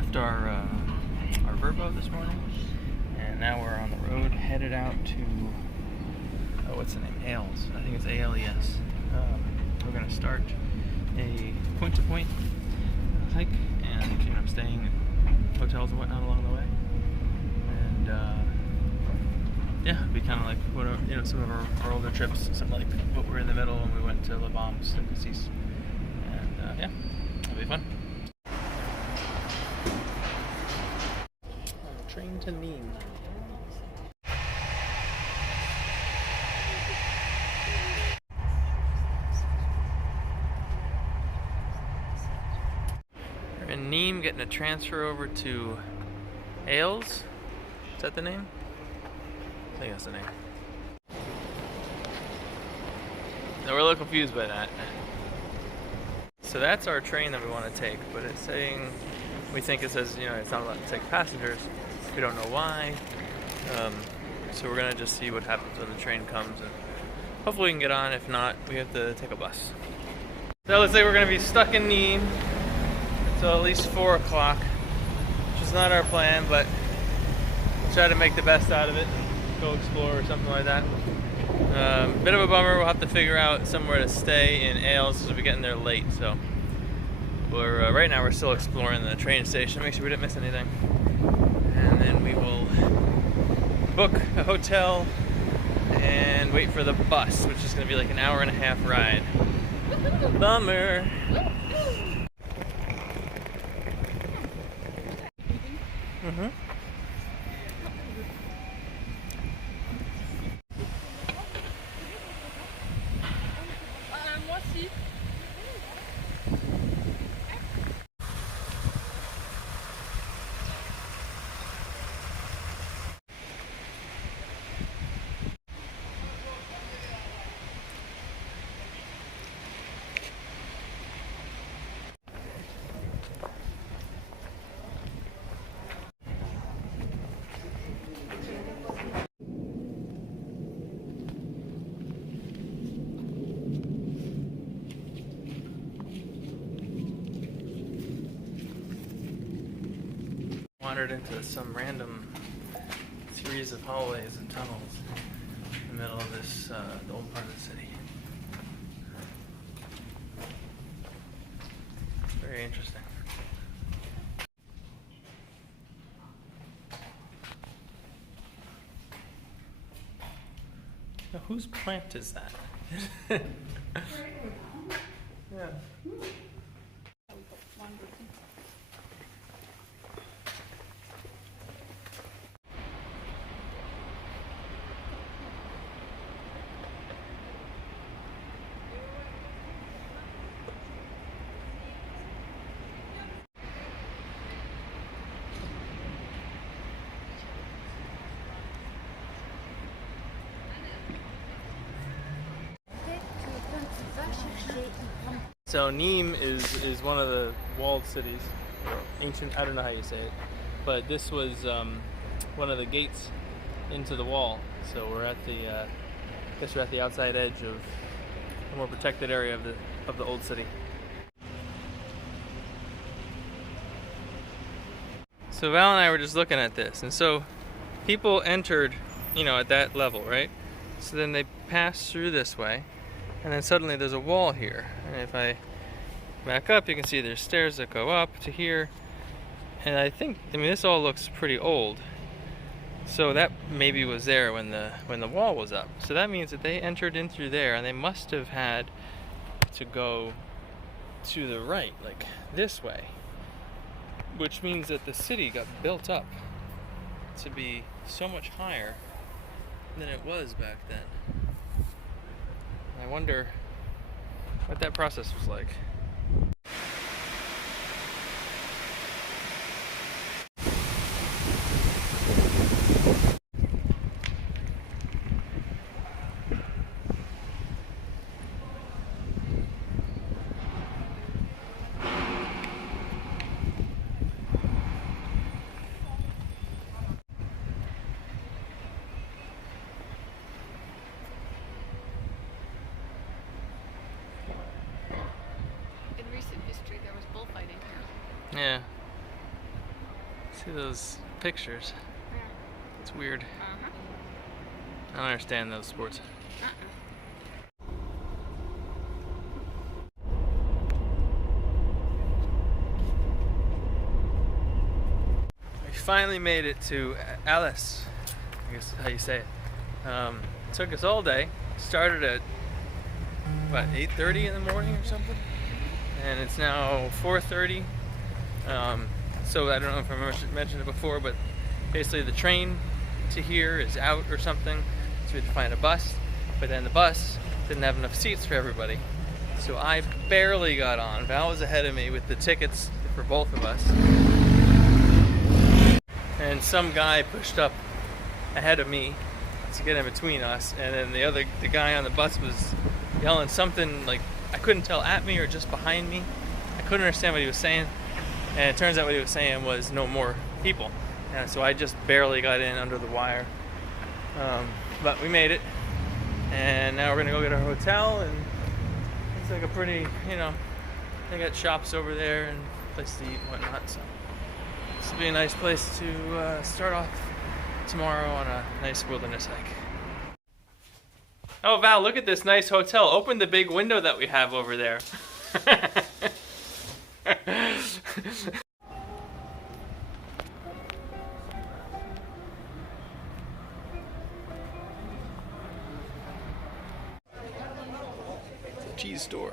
left our Verbo this morning, and now we're on the road headed out to what's the name? Alès. I think it's ALES. We're gonna start a point-to-point hike, and staying at hotels and whatnot along the way, and yeah, it'd be kind of like whatever, some of our older trips, something like what we're in the middle when we went to Les Bombs and Cassis, and yeah, it'll be fun. Train to Nîmes. We're in Nîmes, getting a transfer over to Alès. Is that the name? I think that's the name. No, we're a little confused by that. So that's our train that we want to take, but it's saying, we think it says, it's not allowed to take passengers. We don't know why. So we're gonna just see what happens when the train comes, and hopefully we can get on. If not, we have to take a bus. So let's say we're gonna be stuck in Nîmes until at least 4 o'clock, which is not our plan, but we'll try to make the best out of it and go explore or something like that. Bit of a bummer. We'll have to figure out somewhere to stay in Alès because we'll be getting there late. So we're right now we're still exploring the train station, make sure we didn't miss anything, and then we will book a hotel and wait for the bus, which is going to be like an hour and a half ride. Bummer. Wandered into some random series of hallways and tunnels in the middle of this the old part of the city. Very interesting. Now, whose plant is that? Yeah. So Nîmes is one of the walled cities, or ancient, I don't know how you say it, but this was one of the gates into the wall. So we're at the, I guess we're at the outside edge of a more protected area of the old city. So Val and I were just looking at this, and so people entered, at that level, right? So then they passed through this way, and then suddenly there's a wall here. And if I back up, you can see there's stairs that go up to here. And I mean, this all looks pretty old. So that maybe was there when the wall was up. So that means that they entered in through there, and they must have had to go to the right, like this way. Which means that the city got built up to be so much higher than it was back then. I wonder what that process was like. History, there was bullfighting here. Yeah. See those pictures? Yeah. It's weird. Uh-huh. I don't understand those sports. We finally made it to Alès, I guess how you say it. Took us all day. Started at what, 8:30 in the morning or something, and it's now 4:30. So I don't know if I mentioned it before, but basically the train to here is out or something, so we had to find a bus. But then the bus didn't have enough seats for everybody, so I barely got on. Val was ahead of me with the tickets for both of us, and some guy pushed up ahead of me to get in between us, and then the guy on the bus was yelling something, like, I couldn't tell, at me or just behind me. I couldn't understand what he was saying, and it turns out what he was saying was no more people, and so I just barely got in under the wire. But we made it, and now we're gonna go get our hotel, and it's like a pretty, they got shops over there and place to eat and whatnot, so this will be a nice place to start off tomorrow on a nice wilderness hike. Oh, Val, look at this nice hotel. Open the big window that we have over there. It's a cheese store.